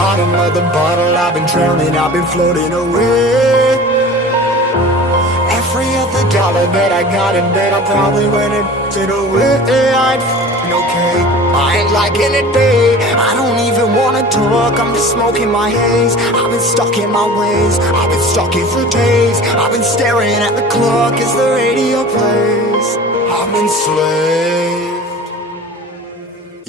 bottom of the bottle, I've been drowning, I've been floating away. Every other dollar that I got in bed, I probably went and put it away. I ain't f***ing okay, I ain't liking it, babe. I don't even wanna talk, I'm just smoking my haze. I've been stuck in my ways, I've been stuck in for days. I've been staring at the clock as the radio plays. I'm enslaved.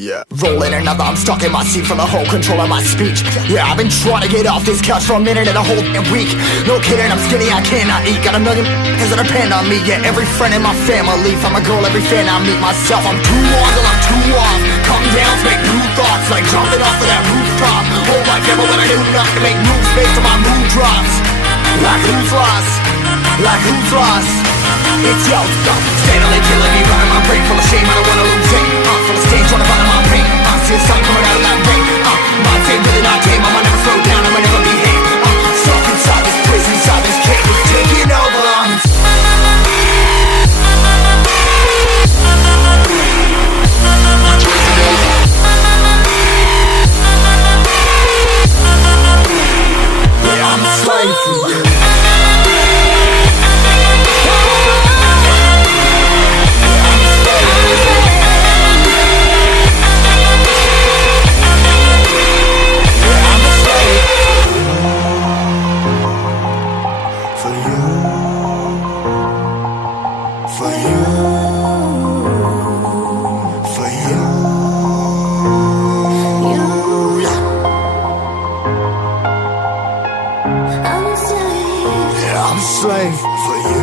Yeah, rolling another, I'm stuck in my seat from the whole control of my speech. Yeah, I've been trying to get off this couch for a minute and a whole damn week. No kidding, I'm skinny, I cannot eat. Got a million cause that depend on me. Yeah, every friend in my family, from a girl, every fan I meet myself. I'm too on till I'm too off. Come down to make new thoughts, like jumping off of that rooftop. Hold my camera when I do nothing to make moves based on my mood drops. Like who's lost? Like who's lost? It's yo, steadily killing me, running my brain full of shame, I don't wanna lose it. Full of stage, trying to find my pain. See the sun coming out of that rain. Mind's ain't really not tame, I'ma never slow down, I'ma never behave. Stuck inside this prison, inside this cage, it's taking over. Yeah, I'm a slave for you. I'm a slave for you.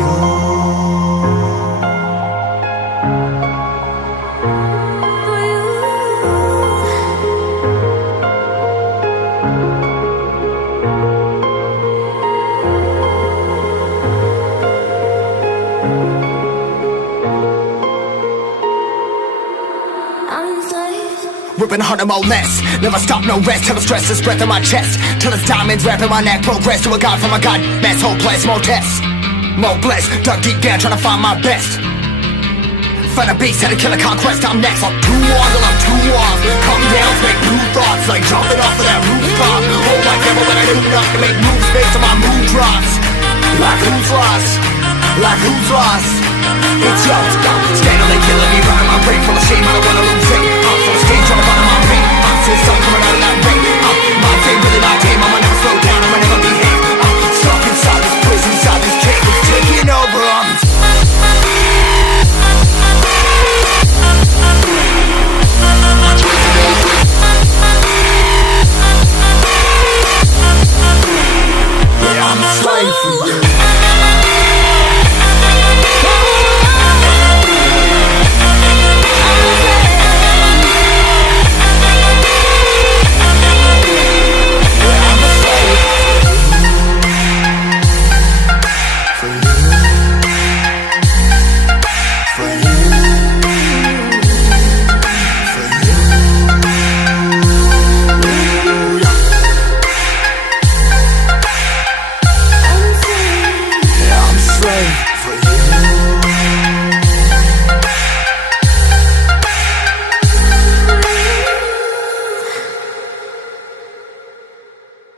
Ripping harder, more less. Never stop, no rest. Till the stress is breath in my chest. Till it's diamonds wrapping my neck. Progress to a god from a god mess. Hopeless, more tests, more blessed. Dug deep down trying to find my best. Find a beast, had to kill a conquest. I'm next. I'm too on till I'm too off. Come down to make new thoughts, like jumping off of that rooftop. Hold my camera when I do nothing to make moves based on my mood drops. Like who's lost? Like who's lost? It's yo, steadily killing me, running my brain full of shame, I don't wanna lose it. Full of stage, trying to find my pain. See the sun coming out of that rain.